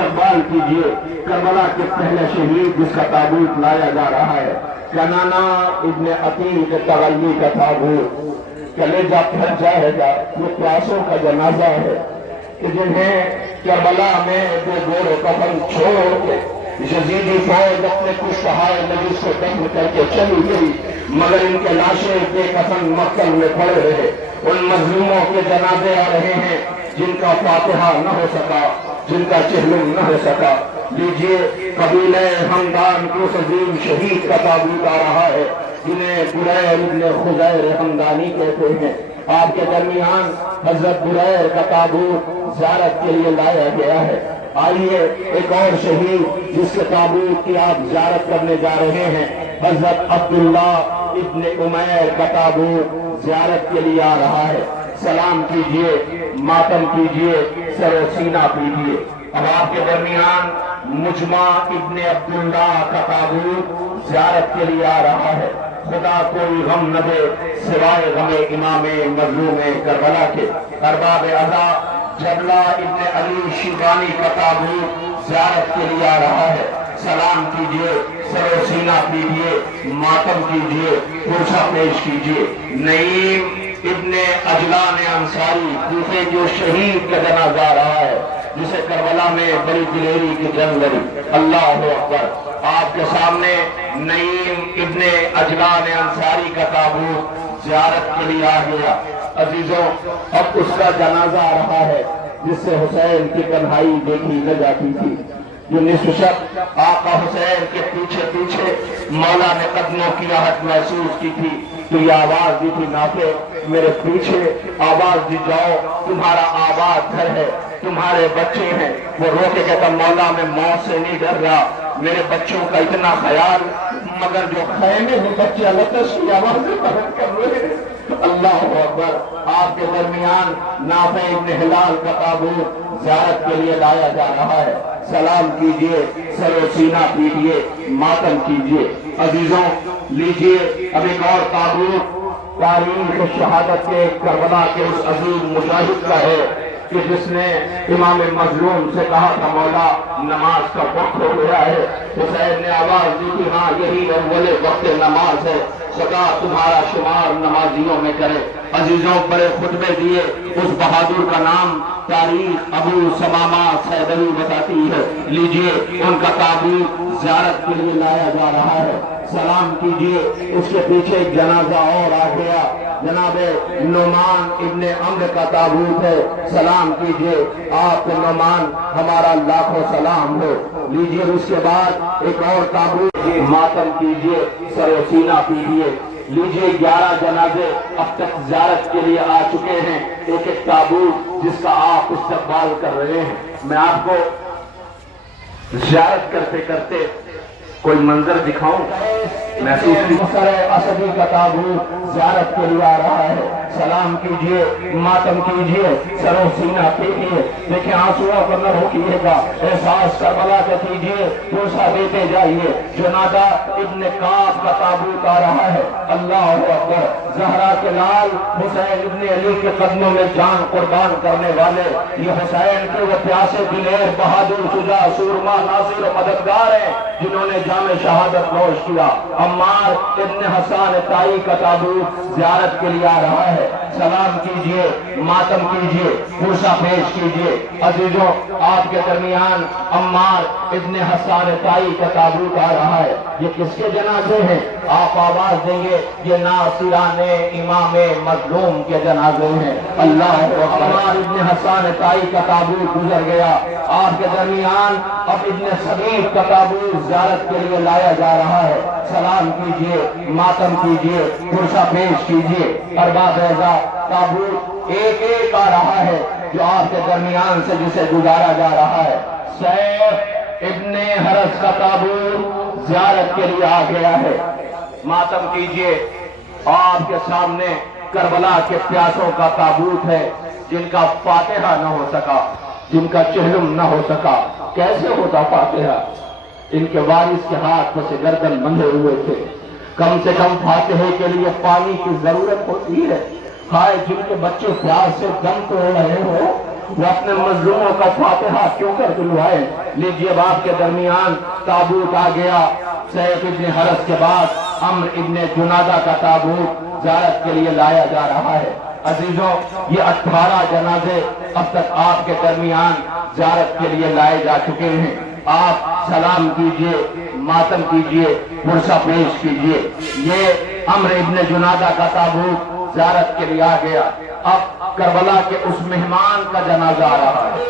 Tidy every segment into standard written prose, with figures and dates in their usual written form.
استقبال کیجیے کربلا کے پہلے شہید جس کا تابوت لایا جا رہا ہے، کنانا ابن عتیق تغلی کا تابوت، کلیجہ پھٹ جائے گا، یہ پیاسوں کا جنازہ ہے کہ جنہیں کربلا میں بے گور و کفن چھوڑ کے یزیدی فوج اپنے کشتہائے نجس کو دفن کر کے چلی گئی، مگر ان کے لاشیں بے کفن مقتل میں پڑے رہے۔ ان مظلوموں کے جنازے آ رہے ہیں جن کا فاتحہ نہ ہو سکا، جن کا چہلم نہ ہو سکا۔ لیجئے قبیلہ ہمدان کو عظیم شہید کا تابوت آ رہا ہے جنہیں بریر ابن خزیر ہمدانی کہتے ہیں۔ آپ کے درمیان حضرت بریر کا تابوت زیارت کے لیے لایا گیا ہے۔ آئیے ایک اور شہید جس کے تابوت کی آپ زیارت کرنے جا رہے ہیں، حضرت عبداللہ ابن عمیر کا تابوت زیارت کے لیے آ رہا ہے۔ سلام کیجئے، ماتم کیجئے، سر و سینہ پیجئے۔ اب آپ کے درمیان مجمع ابن عبداللہ کا تابوت زیارت کے لیے آ رہا ہے۔ خدا کوئی غم نہ دے سوائے غم امام مظلوم کربلا کے۔ ارباب عزا جبلہ ابن علی شیبانی کا تابوت زیارت کے لیے آ رہا ہے۔ سلام کیجئے، سر و سینہ پیجئے، ماتم کیجئے، پرچہ پیش کیجئے۔ نعیم ابن اجلان انصاری کوفے جو شہید کا جنازہ آ رہا ہے، جسے کربلا میں بڑی دلیری کی جنگ لڑی۔ اللہ اکبر۔ آپ کے سامنے نعیم ابن اجلان انصاری کا تابوت زیارت کے لیے آ گیا۔ عزیزوں، اب اس کا جنازہ آ رہا ہے جس سے حسین کی تنہائی دیکھی نہ جاتی تھی۔ جو نصف شب آقا حسین کے پیچھے پیچھے مولا نے قدموں کی راحت محسوس کی تھی، تو یہ آواز دی تھی نافع میرے پیچھے آواز دی جاؤ، تمہارا آباد گھر ہے، تمہارے بچے ہیں۔ وہ رو کے کہتا مولا میں موت سے نہیں ڈر رہا، میرے بچوں کا اتنا خیال، مگر جو خیمے میں بچے لطش کی آوازیں پہن کر رہے ہیں۔ اللہ اکبر۔ آپ کے درمیان نافع ابن ہلال کا تابوت زیارت کے لیے لایا جا رہا ہے۔ سلام کیجئے، سر و سینہ پیجئے، ماتم کیجئے۔ عزیزوں، لیجئے اب ایک اور تابوت تاریخ شہادت کے کربلا کے اس عظیم مجاہد کا ہے کہ جس نے امام مظلوم سے کہا تھا مولا نماز کا وقت ہو گیا ہے۔ حسین نے آواز دی تھی ہاں یہی اول وقت نماز ہے، خدا تمہارا شمار نمازیوں میں کرے۔ عزیزوں، بڑے خطبے دیے، اس بہادر کا نام تاریخ ابو ثمامہ سیدوی بتاتی ہے۔ لیجئے ان کا تابوت زیارت کے لیے لایا جا رہا ہے۔ سلام کیجئے۔ اس کے پیچھے ایک جنازہ اور آ گیا، جناب نعمان ابن عمرو کا تابوت ہے۔ سلام کیجئے، آپ کو نعمان ہمارا لاکھوں سلام ہو۔ لیجئے اس کے بعد ایک اور تابوت، ماتم کیجئے، سر و سینہ پیجئے۔ لیجئے 11 جنازے اب تک زیارت کے لیے آ چکے ہیں، ایک ایک تابوت جس کا آپ استقبال کر رہے ہیں۔ میں آپ کو زیارت کرتے کرتے کوئی منظر دکھاؤں، محسوس اسدی کا تابوت زیارت کے لیے آ رہا ہے۔ سلام کیجئے، ماتم کیجئے، سر و سینہ پیجئے۔ دیکھیں آنسوؤں کو نہ روکیے گا، احساس کربلا کا کیجئے، پوسا دیتے جائیے۔ جنادہ ابن کعب کا تابوت آ رہا ہے۔ اللہ اکبر۔ زہرا کے لال حسین ابن علی کے قدموں میں جان قربان کرنے والے یہ حسین کے وہ پیاسے دلیر بہادر شجاع سورما ناصر و مددگار ہیں جنہوں نے جام شہادت نوش کیا۔ عمار ابن حسان طائی کا تابوت زیارت کے لیے آ رہا ہے۔ سلام کیجئے، ماتم کیجئے، پوسا پیش کیجئے۔ عزیزوں، آپ کے درمیان عمار ابن حسان طائی کا تابوت آ رہا ہے۔ یہ کس کے جنازے ہیں؟ آپ آواز دیں گے یہ ناصران امام مظلوم کے جنازے ہیں۔ اللہ اکبر۔ عمار ابن حسان طائی کا تابوت گزر گیا۔ آپ کے درمیان اب ابن صدیق کا تابوت زیارت کے لیے لایا جا رہا ہے۔ سلام کیجئے، ماتم کیجئے، پرچہ پیش کیجئے۔ ارباب اعزا، تابوت ایک ایک آ رہا ہے جو آپ کے درمیان سے جسے گزارا جا رہا ہے۔ سیف ابن حرس کا تابوت زیارت کے لیے آ گیا ہے۔ ماتم کیجئے۔ آپ کے سامنے کربلا کے پیاسوں کا تابوت ہے جن کا فاتحہ نہ ہو سکا، جن کا چہلم نہ ہو سکا۔ کیسے ہوتا فاتحہ؟ ان کے وارث کے ہاتھ میں سے گردن بندھے ہوئے تھے۔ کم سے کم فاتحے کے لیے پانی کی ضرورت ہوتی ہے۔ ہائے جن کے بچے پیاس سے دم توڑ رہے ہو، وہ اپنے مظلوموں کا فاتحہ کیوں کر دلوائے؟ لیجئے باپ کے درمیان تابوت آ گیا۔ سیف ابن حرس کے بعد عمرو ابن جنادہ کا تابوت زیارت کے لیے لایا جا رہا ہے۔ عزیزوں، یہ 18 جنازے اب تک آپ کے درمیان زیارت کے لیے لائے جا چکے ہیں۔ آپ سلام کیجئے، ماتم کیجئے، پرسہ پیش کیجئے۔ یہ عمرو ابن جنادہ کا تابوت زیارت کے لیے آ گیا۔ اب کربلا کے اس مہمان کا جنازہ آ رہا ہے۔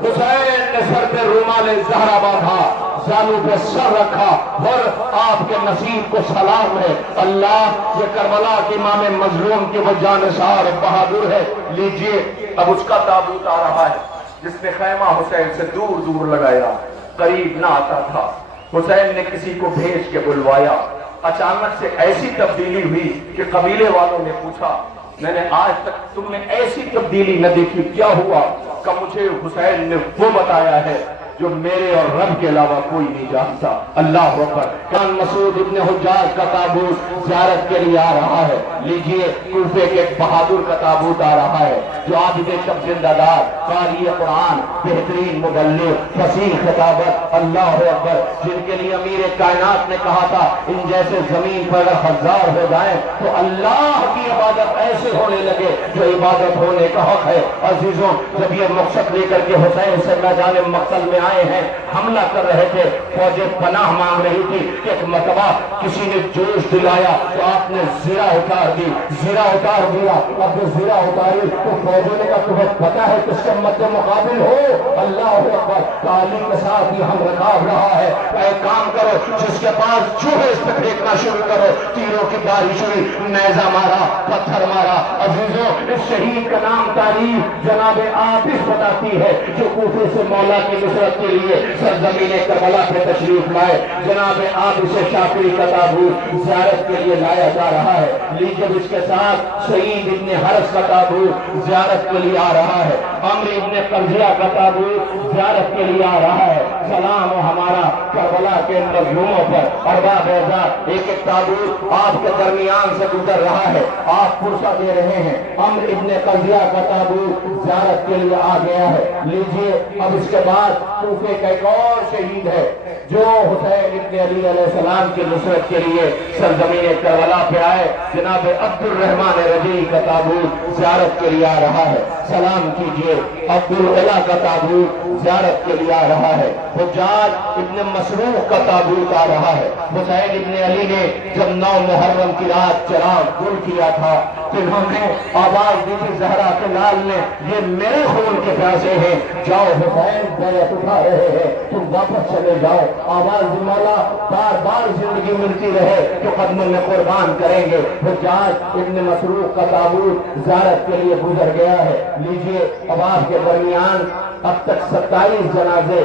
حسین نے سر پہ رومال زہرا باندھا، زانو پہ سر رکھا، اور آپ کے نصیب کو سلام ہے۔ اللہ، یہ کربلا کے امام مظلوم کی وہ جانثار بہادر ہے۔ لیجئے، اب اس کا تابوت آ رہا ہے جس نے خیمہ حسین سے دور دور لگایا، قریب نہ آتا تھا۔ حسین نے کسی کو بھیج کے بلوایا۔ اچانک سے ایسی تبدیلی ہوئی کہ قبیلے والوں نے پوچھا، میں نے آج تک تم نے ایسی تبدیلی نہ دیکھی، کیا ہوا؟ کہ مجھے حسین نے وہ بتایا ہے جو میرے اور رب کے علاوہ کوئی نہیں جانتا۔ اللہ اکبر۔ کان مسعود ابن حجاج کا تابوت زیارت کے لیے آ رہا ہے۔ لیجئے، کوفے کے ایک بہادر کا تابوت آ رہا ہے جو عابد شب زندہ دار، قاری قرآن، بہترین مبلغ، فصیح خطابت، اللہ اکبر، جن کے لیے امیر کائنات نے کہا تھا ان جیسے زمین پر اگر 1000 ہو جائیں تو اللہ کی عبادت ایسے ہونے لگے جو عبادت ہونے کا حق ہے۔ عزیزوں، جب یہ مقصد لے کر کے حسین سے میدان مقتل میں آئے ہیں، حملہ کر رہے تھے، فوجیں پناہ مانگ رہی تھی کہ ایک مرتبہ کسی نے جوش دلایا تو آپ نے زرہ اتار دی، زرہ اتار دیا۔ اب جو زرہ اتاری تو فوجوں نے کہا تمہیں پتا ہے کس کے مد مقابل ہو؟ اللہ اکبر۔ تعلیم کے ساتھ یہ ہم رکاب رہا ہے، ایک کام کرو، جس کے پاس چوہے اس پہ پھینکنا شروع کرو۔ تیروں کی بارش ہوئی، نیزہ مارا، پتھر مارا۔ عزیزوں، اس شہید کا نام تاریخ جناب عابس بتاتی ہے جو کوفے سے مولا کی نصرت کے لیے سرزمین کربلا پہ تشریف لائے۔ جناب عابس شافعی کا تابوت زیارت کے لیے لایا جا رہا ہے۔ لیجئے، اس کے ساتھ سعید ابن حرس کا تابوت زیارت کے لیے آ رہا ہے۔ عمرو ابن قرظیہ کا تابوت زیارت کے لیے آ رہا ہے۔ سلام ہو ہمارا کربلا کے مظلوموں پر۔ ارباب اعزاز، ایک ایک تابوت آپ کے درمیان سے گزر رہا ہے، آپ پرسہ دے رہے ہیں۔ عمرو ابن قرظیہ کا تابوت زیارت کے لیے آ گیا ہے۔ لیجئے، اب اس کے بعد کوفے کا ایک اور شہید ہے جو حسین ابن علی علیہ السلام کی نصرت کے لیے سرزمین کربلا پہ آئے۔ جناب عبد الرحمن رضی کا تابوت زیارت کے لیے آ رہا ہے۔ سلام کیجئے۔ عبد العلا کا تابوت زیارت کے لیے آ رہا ہے۔ حجاج ابن مسروق کا تابوت آ رہا ہے۔ حسین ابن علی نے جب 9 محرم کی رات چراغ گل کیا تھا تو انہوں نے آواز دی تھی زہرا کے لال نے، یہ میرے خون کے پیاسے ہیں، جاؤ حسین بیعت اٹھا رہے ہیں، تم واپس چلے جاؤ۔ آواز دی، مولا بار بار زندگی ملتی رہے تو قدموں میں قربان کریں گے۔ حجاج ابن مسروق کا تابوت زیارت کے لیے گزر گیا ہے۔ لیجئے، اب آپ کے درمیان اب تک 27 جنازے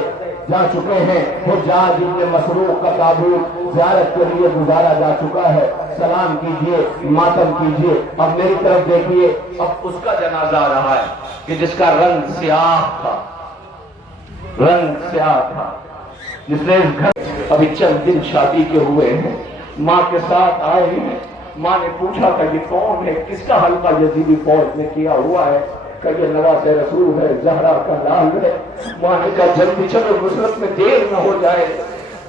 جا چکے ہیں۔ حجاج ابن مسروق کا تابوت زیارت کے لیے گزارا جا چکا ہے۔ سلام کیجئے، ماتم کیجئے۔ اب میری طرف دیکھیے، اب اس کا جنازہ آ رہا ہے کہ جس کا رنگ سیاہ تھا، رنگ سیاہ تھا، جس نے اس گھر ابھی چند دن شادی کے ہوئے ہیں، ماں کے ساتھ آئے ہیں۔ ماں نے پوچھا کہ یہ کون ہے، کس کا حلقہ یزیدی فوج نے کیا ہوا ہے؟ کہ یہ نواز رسول ہے، زہرا کا لال ہے۔ ماں نے کہا جلدی چلو، نصرت میں دیر نہ ہو جائے۔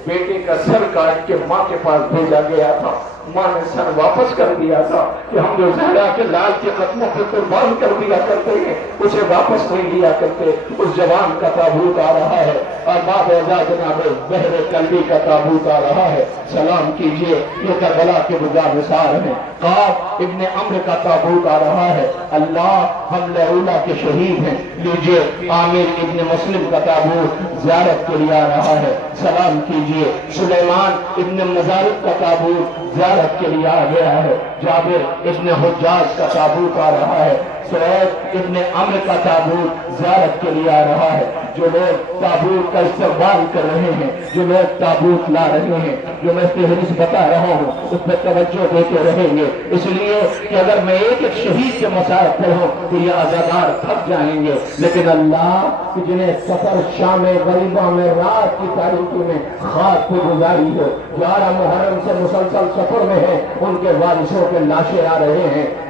بیٹے کا سر کاٹ کے ماں کے پاس بھیجا گیا تھا۔ ماں نے سر واپس کر دیا تھا کہ ہم جو زہرا کے لال کے قدموں پہ قربان کر دیا کرتے ہیں اسے واپس نہیں لیا کرتے۔ اس جوان کا تابوت آ رہا ہے اور باب اعزاز جناب بحر کلبی کا تابوت آ رہا ہے۔ سلام کیجئے، یہ کربلا کے گزار نثار ہیں۔ قاف ابن عمرو کا تابوت آ رہا ہے۔ اللہ حملہ اولا کے شہید ہیں۔ لیجئے، عامر ابن مسلم کا تابوت زیارت کے لیے آ رہا ہے۔ سلام کیجئے، سلیمان ابن مزارب کا تابوت زیارت کے لیے آ گیا ہے۔ جابر ابن حجاج کا تابوت آ رہا ہے۔ سعید ابن عمرو کا تابوت زیارت کے لیے آ رہا ہے۔ جو لوگ تابوت کا استقبال کر رہے ہیں، جو لوگ تابوت لا رہے ہیں، جو میں فہرست بتا رہا ہوں اس پہ توجہ دیتے رہیں گے، اس لیے کہ اگر میں ایک ایک شہید کے مسائل پڑھوں تو یہ عزادار تھک جائیں گے، لیکن اللہ کہ جنہیں سفر شام غریبہ میں رات کی تاریکی میں خاک پہ گزاری ہو، 11 محرم سے مسلسل سفر میں ہیں، ان کے وارثوں کے لاشیں آ رہے ہیں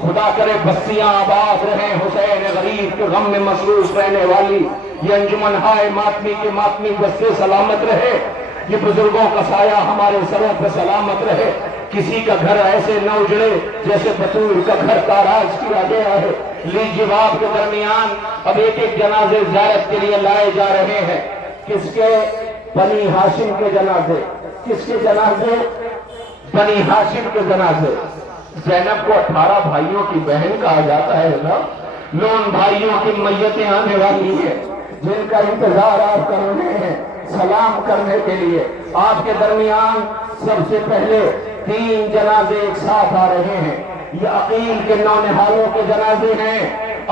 خدا کرے بستیاں آباد رہیں حسین غریب کے غم میں مصروف رہنے والی یہ انجمن ہائے ماتمی کے ماتمی بستے سلامت رہے، یہ بزرگوں کا سایہ ہمارے سروں پہ سلامت رہے، کسی کا گھر ایسے نہ اجڑے جیسے بطور کا گھر تاراج کیا گیا ہے۔ لیجیے آپ کے درمیان اب ایک ایک جنازے زیارت کے لیے لائے جا رہے ہیں۔ کس کے؟ بنی ہاشم کے جنازے۔ کس کے جنازے؟ بنی ہاشم کے جنازے۔ زینب کو 18 بھائیوں کی بہن کہا جاتا ہے نا، 9 بھائیوں کی میتیں آنے والی ہیں جن کا انتظار آپ کر رہے ہیں سلام کرنے کے لیے۔ آپ کے درمیان سب سے پہلے 3 جنازے ایک ساتھ آ رہے ہیں۔ یہ عقیل کے نونہالوں کے جنازے ہیں۔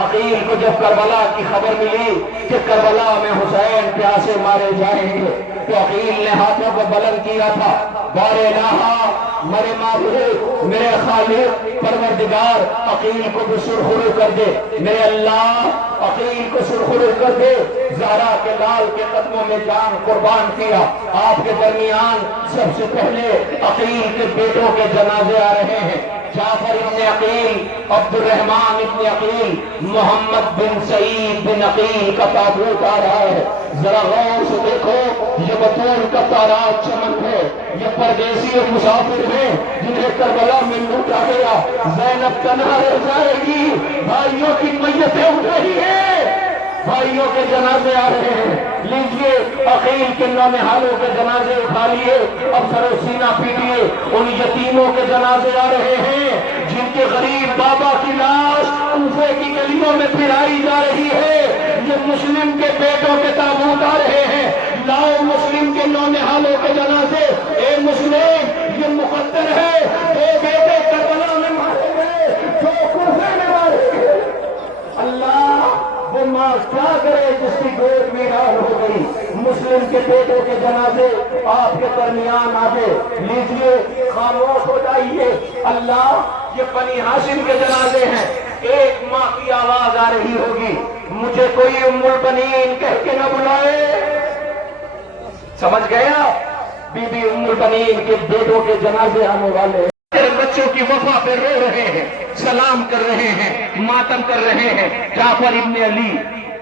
عقیل کو جب کربلا کی خبر ملی کہ کربلا میں حسین پیاسے مارے جائیں گے تو عقیل نے ہاتھوں کو بلند کیا تھا، بار الہا میرے معبود میرے خالق پروردگار عقیل کو بھی سرخرو کر دے، میرے اللہ عقیل کو سرخرو کر دے۔ زہرا کے لال کے قدموں میں جان قربان کیا۔ آپ کے درمیان سب سے پہلے عقیل کے بیٹوں کے جنازے آ رہے ہیں۔ جعفر ابن عقیل، عبد الرحمن ابن عقیل، محمد بن سعید بن عقیل کا تابوت آ رہا ہے۔ ذرا غور سے دیکھو، یہ بطور کا تاراج چمن ہے، یہ پردیسی اور مسافر ہیں جنہیں کربلا میں لوٹا گیا۔ زینب تنہا رہ جائے گی، بھائیوں کی میتیں اٹھ رہی ہیں، بھائیوں کے جنازے آ رہے ہیں۔ لیجئے عقیل کے نونہالوں کے جنازے اٹھا لیے، اب سر و سینہ پیٹیے، ان یتیموں کے جنازے آ رہے ہیں جن کے غریب بابا کی لاش کوفے کی گلیوں میں پھرائی جا رہی ہے۔ یہ مسلم کے بیٹوں کے تابوت آ رہے ہیں، لاؤ مسلم کے نونہالوں کے جنازے۔ اے مسلم، یہ مقدر ہے، 2 بیٹے کربلا میں مارے گئے، 2 کوفے میں مارے گئے۔ اللہ وہ ماں کیا کرے جس کی گود ویران ہو گئی۔ مسلم کے بیٹوں کے جنازے آپ کے درمیان آگے، لیجئے خاموش ہو جائیے۔ اللہ یہ بنی ہاشم کے جنازے ہیں۔ ایک ماں کی آواز آ رہی ہوگی، مجھے کوئی ام البنین کہہ کے نہ بلائے۔ سمجھ گیا؟ بی بی ام البنین کے بیٹوں کے جنازے آنے والے ہیں۔ بچوں کی وفا پہ رو رہے ہیں، سلام کر رہے ہیں، ماتم کر رہے ہیں۔ جعفر ابن علی،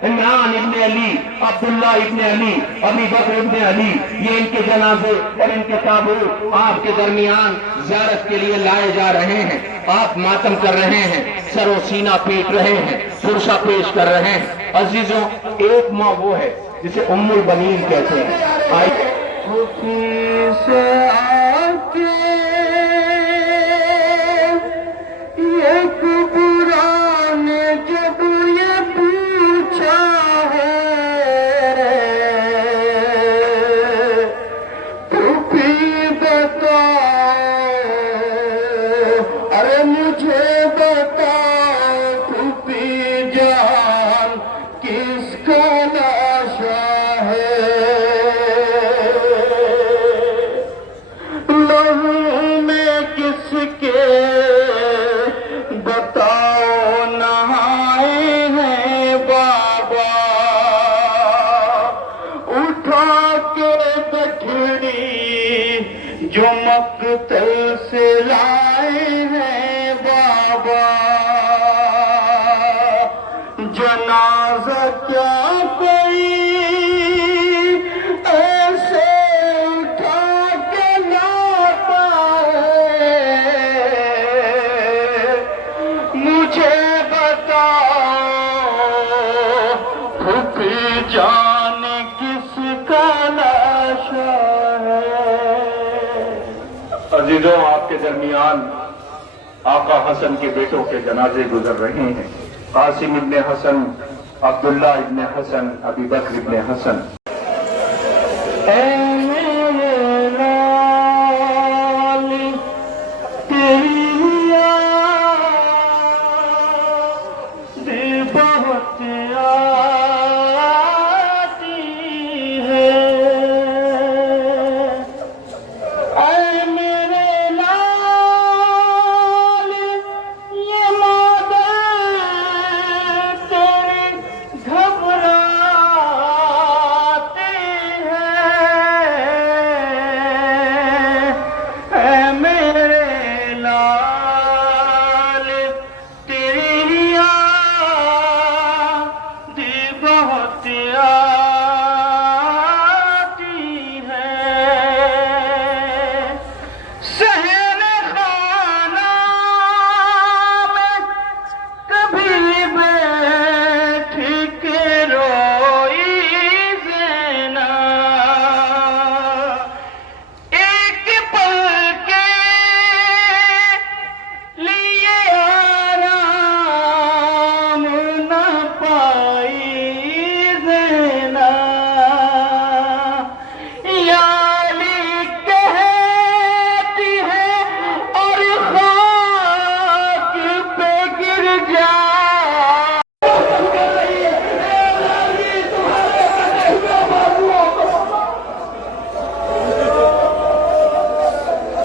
عمران ابن علی، عبداللہ ابن علی، ابی بکر ابن علی، یہ ان کے جنازے اور ان کے تابوت آپ کے درمیان زیارت کے لیے لائے جا رہے ہیں۔ آپ ماتم کر رہے ہیں، سر و سینہ پیٹ رہے ہیں، فرشہ پیش کر رہے ہیں۔ عزیزوں، ایک ماں وہ ہے جسے ام البنین کہتے ہیں۔ آئیے جو مقتل سے لائے ہیں بابا، جنازہ کیا کوئی ایسے اٹھا کے لاتا ہے، مجھے بتاؤ پھوپھی جان کس کا لاشا ہے۔ عزیزوں، آپ کے درمیان آقا حسن کے بیٹوں کے جنازے گزر رہے ہیں۔ قاسم ابن حسن، عبداللہ ابن حسن، ابی بکر ابن حسن۔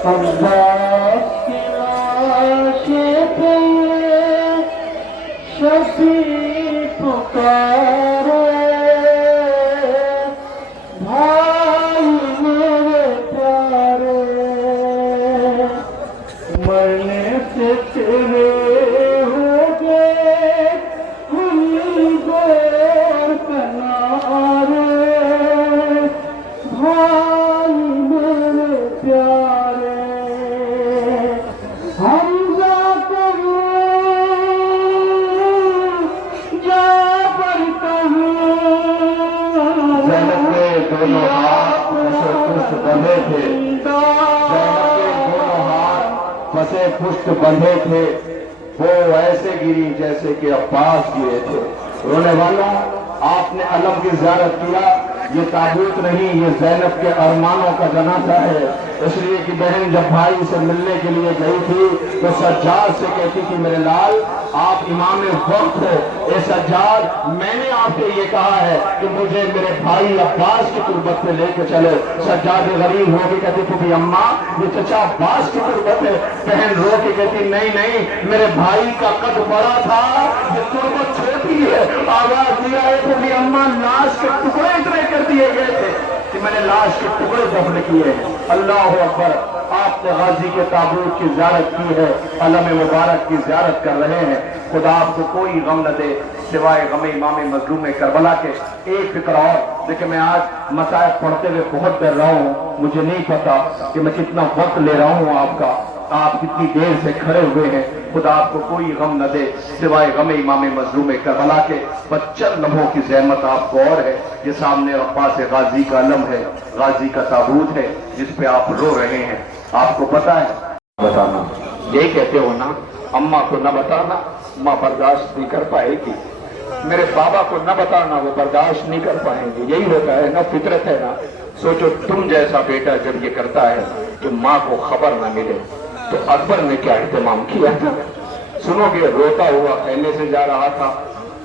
عباس کی لاش پہ شفیع پکارے بھائی میرے پیارے مرنے سے تیرے ہو گئے گور کنارے بھائی میرے پیارے حمزہ کہوں جعفر کہوں زینب کے دونوں ہاتھ پسے پشت بندھے تھے، پسے پشت بندھے تھے، وہ ایسے گری جیسے کہ عباس گرے تھے۔ رونے والا آپ نے علم کی زیارت کیا، یہ تابوت نہیں، یہ زینب کے ارمانوں کا جنازہ ہے۔ اس لیے کہ بہن جب بھائی سے ملنے کے لیے گئی تھی تو سجاد سے کہتی تھی میرے لال آپ امام وقت ہو، اے سجاد میں نے آپ سے یہ کہا ہے کہ مجھے میرے بھائی عباس کی تربت میں لے کے چلے۔ سجاد غریب ہو کے کہتی تھی اماں یہ چچا عباس کی تربت ہے۔ بہن رو کے کہتی نہیں نہیں میرے بھائی کا قد بڑا تھا، یہ تربت چھوٹی ہے۔ آواز دیا ہے تو اماں لاش کے ٹکڑے اتنے کر دیے گئے تھے کہ میں نے لاش کے ٹکڑے دفن کیے ہیں۔ اللہ اکبر، آپ نے غازی کے تابوت کی زیارت کی ہے، علم مبارک کی زیارت کر رہے ہیں۔ خدا آپ کو کوئی غم نہ دے سوائے غم امام مظلوم کربلا کے۔ ایک فکر اور دیکھیں، میں آج مسائل پڑھتے ہوئے بہت ڈر رہا ہوں، مجھے نہیں پتا کہ میں کتنا وقت لے رہا ہوں آپ کا، آپ کتنی دیر سے کھڑے ہوئے ہیں۔ خدا آپ کو کوئی غم نہ دے سوائے غم امام مظلوم کربلا کے۔ بس چند لمحوں کی زحمت آپ کو اور ہے، یہ سامنے عباس غازی کا علم ہے، غازی کا تابوت ہے جس پہ آپ رو رہے ہیں۔ آپ کو پتا ہے بتانا، یہ کہتے ہو نا اماں کو نہ بتانا، ماں برداشت نہیں کر پائے گی، میرے بابا کو نہ بتانا وہ برداشت نہیں کر پائیں گے۔ یہی ہوتا ہے نا، فطرت ہے نا۔ سوچو تم جیسا بیٹا جب یہ کرتا ہے کہ ماں کو خبر نہ ملے تو اکبر نے کیا اہتمام کیا تھا۔ سنو گے، روتا ہوا خیمے سے جا رہا تھا،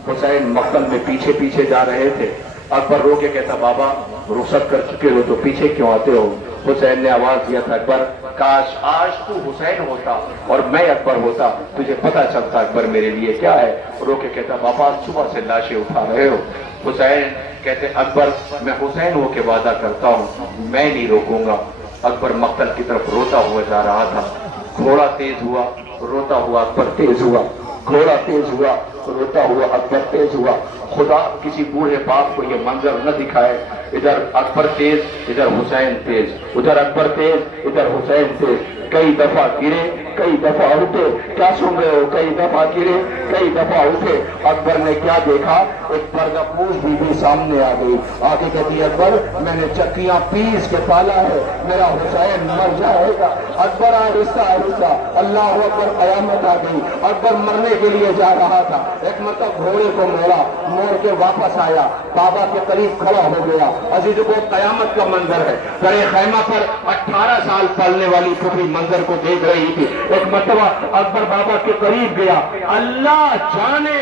حسین مقتل میں پیچھے پیچھے جا رہے تھے۔ اکبر رو کے کہتا بابا رخصت کر چکے ہو تو پیچھے کیوں آتے ہو؟ حسین نے آواز دیا تھا اکبر کاش آج تو حسین ہوتا اور میں اکبر ہوتا، تجھے پتا چلتا اکبر میرے لیے کیا ہے۔ رو کے کہتا بابا صبح سے لاشیں اٹھا رہے ہو۔ حسین کہتے اکبر میں حسین ہو کے وعدہ کرتا ہوں میں نہیں روکوں گا۔ اکبر مقتل کی طرف روتا ہوا جا رہا تھا، گھوڑا تیز ہوا، روتا ہوا اکبر تیز ہوا، گھوڑا تیز ہوا، روتا ہوا اکبر تیز ہوا۔ خدا کسی بوڑھے باپ کو یہ منظر نہ دکھائے، ادھر اکبر تیز ادھر حسین تیز، ادھر اکبر تیز ادھر حسین تیز۔ کئی دفعہ گرے کئی دفعہ اٹھے، کیا سن رہے ہو؟ کئی دفعہ گرے کئی دفعہ اٹھے۔ اکبر نے کیا دیکھا؟ ایک پردہ پوش بی بی سامنے آ گئی، آگے کہتی اکبر میں نے چکیاں پیس کے پالا ہے، میرا حسین مر جائے گا۔ اکبر آہستہ آہستہ، اللہ اکبر، قیامت آ گئی۔ اکبر مرنے کے لیے جا رہا تھا، ایک مرتبہ گھوڑے کو موڑ کے واپس آیا، بابا کے قریب کھڑا ہو گیا۔ عزیزوں کو قیامت کا منظر ہے، درے خیمہ پر 18 سال پلنے والی پوری منظر کو دیکھ رہی تھی۔ ایک مرتبہ اکبر بابا کے قریب گیا، اللہ جانے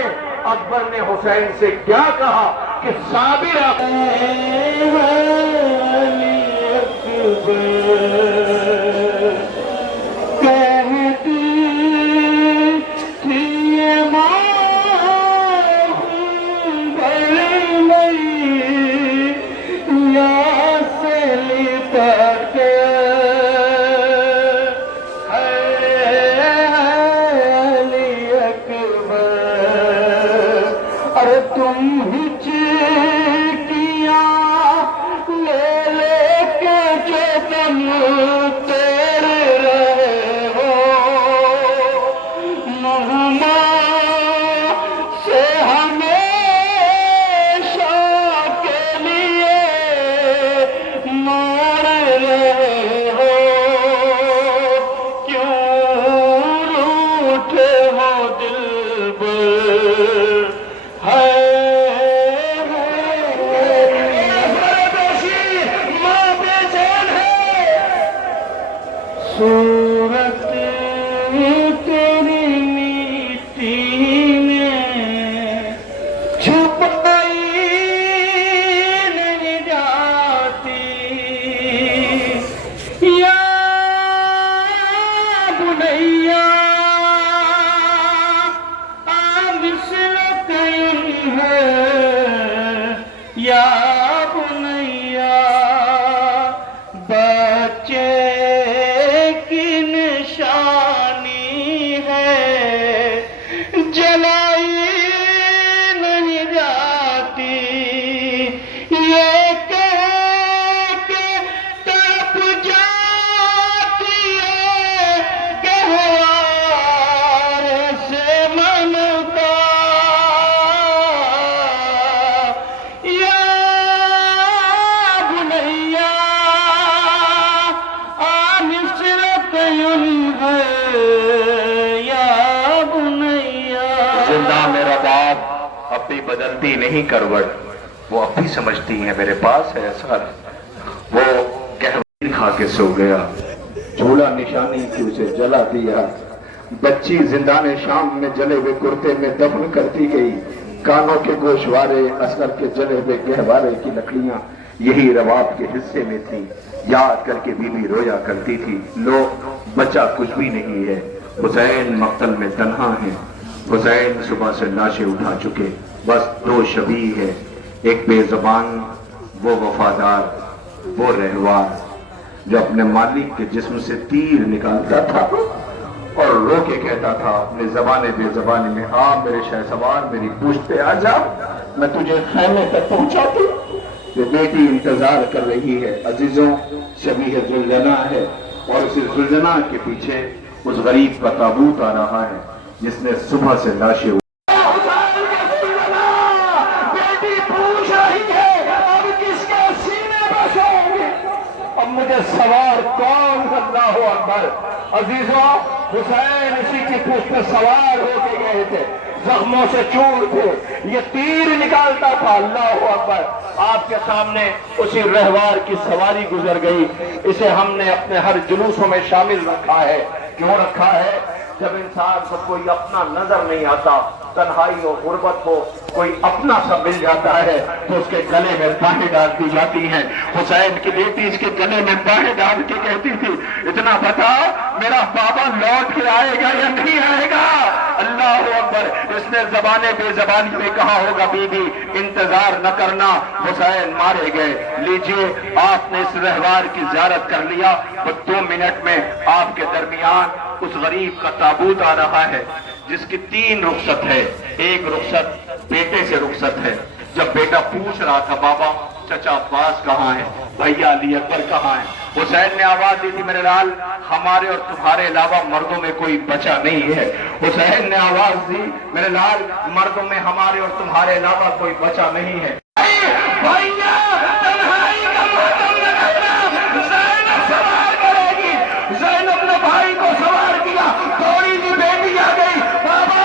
اکبر نے حسین سے کیا کہا کہ صابر بچے کی نشانی ہے جلائی نہیں جاتی یہ کہہ کے تڑپ جاتی ہے گہوار سے ممتا یا بنیا آنصرت ہے یا بنیا زندہ میرا باپ اب بھی بدلتی نہیں کروٹ، وہ اب بھی سمجھتی ہیں میرے پاس ہے اثر، وہ گہوار کھا کے سو گیا، جھولا نشانی کی اسے جلا دیا، بچی زندان شام میں جلے ہوئے کرتے میں دفن کرتی گئی، کانوں کے گوشوارے اثر کے جلے ہوئے گہوارے کی لکڑیاں یہی رواب کے حصے میں تھی، یاد کر کے بی بی رویا کرتی تھی، لو بچہ کچھ بھی نہیں ہے، حسین مقتل میں تنہا ہیں، حسین صبح سے لاشیں اٹھا چکے، بس دو شبیہ ہے، ایک بے زبان وہ وفادار وہ رہوار جو اپنے مالک کے جسم سے تیر نکالتا تھا اور رو کے کہتا تھا اپنے زبان بے زبانی میں، آ میرے شہسوار میری پوچھ پہ آ جا، میں تجھے خیمے تک پہنچا دوں۔ یہ بیٹی انتظار کر رہی ہے عزیزوں، شبیہ زلجنا ہے، اور اسی زلجنا کے پیچھے اس غریب کا تابوت آ رہا ہے جس نے صبح سے لاشیں بیٹی پوچھ رہی ہے اب کس کے سینے بسوں گے، اب مجھے سوار کون؟ اللہ اکبر عزیزوں، حسین اسی کی پوچھ پہ سوار ہو کے گئے تھے، زخموں سے چور تھے، یہ تیر نکالتا تھا، اللہ اکبر آپ کے سامنے اسی رہوار کی سواری گزر گئی، اسے ہم نے اپنے ہر جلوسوں میں شامل رکھا ہے، کیوں رکھا ہے؟ جب انسان کو کوئی اپنا نظر نہیں آتا، تنہائی ہو غربت ہو، کوئی اپنا سا مل جاتا ہے تو اس کے گلے میں باہیں ڈال دی جاتی ہیں۔ حسین کی بیٹی اس کے گلے میں باہیں ڈال کے کہتی تھی اتنا بتا میرا بابا لوٹ کے آئے گا یا نہیں آئے گا؟ اللہ اکبر، اس نے زبان بے زبانی میں کہا ہوگا بی بی انتظار نہ کرنا، حسین مارے گئے، لیجئے آپ نے اس رہوار کی زیارت کر لیا، وہ 2 منٹ میں آپ کے درمیان اس غریب کا تابوت آ رہا ہے جس کی 3 رخصت ہے، ایک رخصت بیٹے سے رخصت ہے، جب بیٹا پوچھ رہا تھا بابا چچا عباس کہاں ہے، بھیا علی اکبر کہاں ہے، حسین نے آواز دی تھی میرے لال ہمارے اور تمہارے علاوہ مردوں میں کوئی بچا نہیں ہے، حسین نے آواز دی میرے لال مردوں میں ہمارے اور تمہارے علاوہ کوئی بچا نہیں ہے۔ بھیا تنہائی کا ماتم نہ کرنا، زینب سوار کرے گی، زینب اپنے بھائی کو سوار کیا، تھوڑی سی بیٹی آ گئی، بابا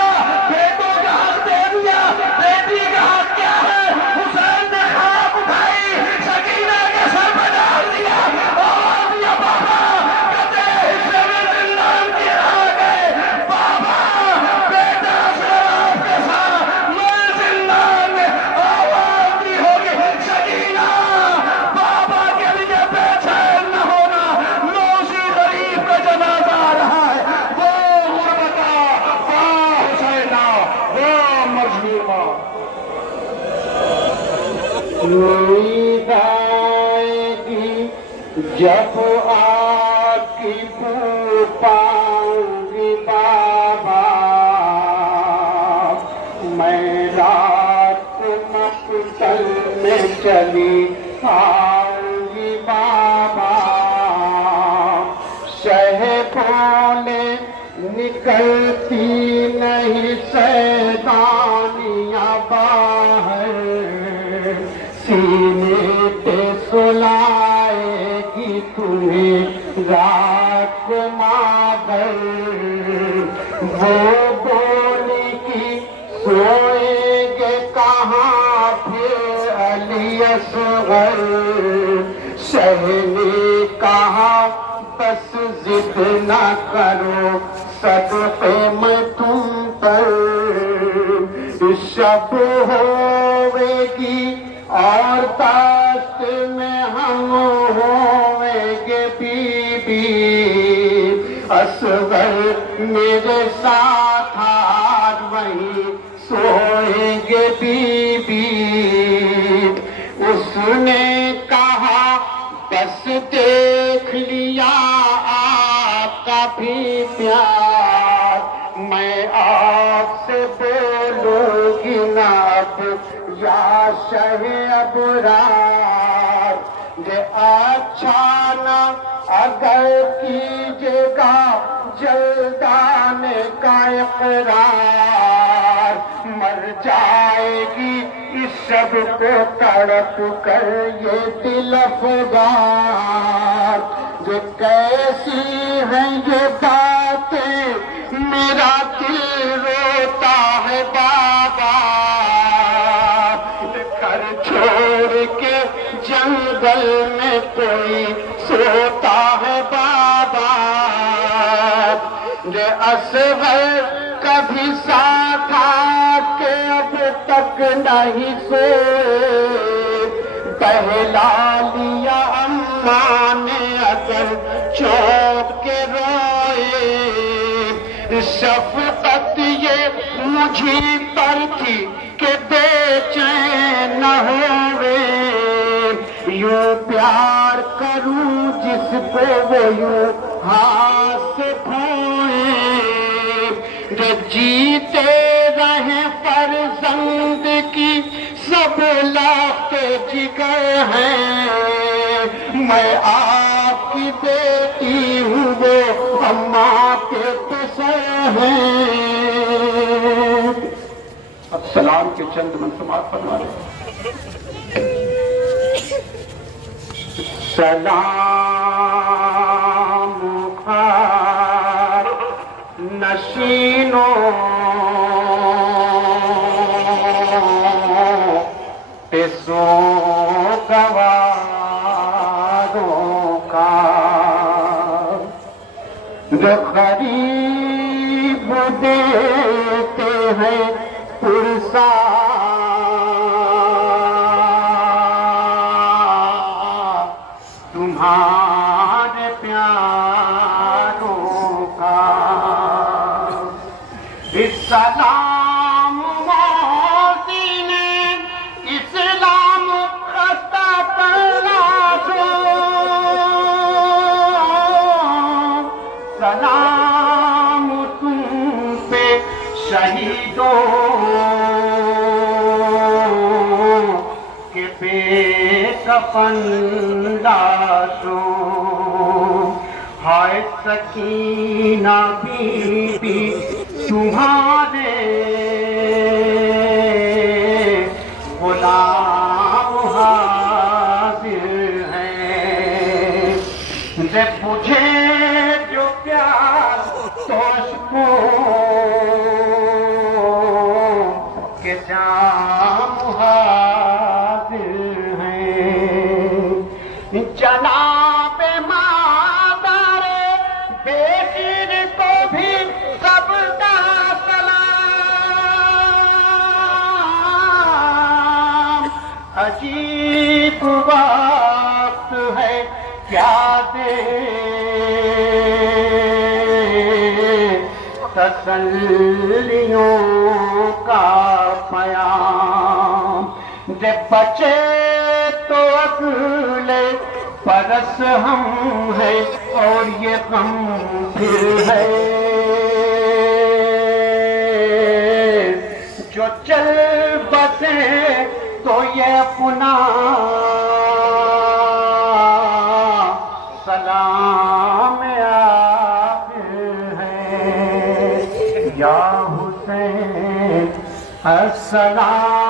بیٹوں کا حق دے دیا، بیٹی کا حق کیا ہے؟ حسین نے خواب اٹھائی، سکینہ کے سر پہ ڈال دیا، اور دیا بابا کہتے حصے میں زندان کی آ گئے، بابا بیٹا شراب کے ساتھ میں زندان میں آواز دی ہوگی، سکینہ بابا کے لیے بے چین نہ ہونا، نوشی غریب کا جنازہ آ رہا ہے، وہ غربتا وہ حسینہ وہ مظلومہ۔ نیند آئے گی جب آپ کی بو پاؤں گی بابا، میں رات مقتل میں چلی آؤں گی بابا، شہ بولے نکلتی نہیں سیدانیاں باہر، سینے پہ سلائے گی تمہیں رات مادر، وہ بولی کی سوئیں گے کہاں پھر علی اصغر، شہ نے کہا بس ضد نہ کرو صدقے میں تم پر، شب ہوئے گی اور دست میں ہم ہوئیں گے بی بی، اصغر میرے ساتھ آج وہیں سوئیں گے بی بی، اس نے کہا بس دیکھ لی شہ ابرار یہ اچھا نہ اگر کیجیے گا جلدان کا اقرار مر جائے گی اس شب کو تڑپ کر یہ دل افگار یہ کیسی ہیں یہ باتیں میرا دل روتا ہے بابا گھر چھوڑ کے جنگل میں کوئی سوتا ہے بابا یہ اصغر کبھی ساتھ آ کے اب تک نہیں سوئے پہلا لیا اماں نے اگر چوک کے روئے شفقت یہ مجھے پر تھی کہ بے چین نہ ہوئے یوں پیار کروں جس کو وہ یوں ہاتھ سے کھوئے جو جیتے رہیں فرزند کی سب لاکھ جگر ہیں میں آپ کی بیٹی ہوں وہ اماں کے پسر ہیں السلام کے چند منظومات فرما رہے ہیں سلام خار نشینوں پہ سوگواروں کا جو غریب دیتے ہیں پرسا تمہارے پیاروں کا سلام موتی نے اسلام خطا پڑا دو سلام تم پہ شہیدوں کے بے کفن لاشوں ہائے سکینہ بی بی تمہارے غلام حاضر ہیں جب مجھے جو پیار توشکوں کے جام حاضر ہیں جناب مادر بیشیر کو بھی سب کا سلام عجیب وقت ہے کیا دے تسلیوں کا پیام جب بچے تو اگلے برس ہم ہیں اور یہ غم پھر ہے جو چل بسے تو یہ اپنا سلام آخر ہے یا حسین السلام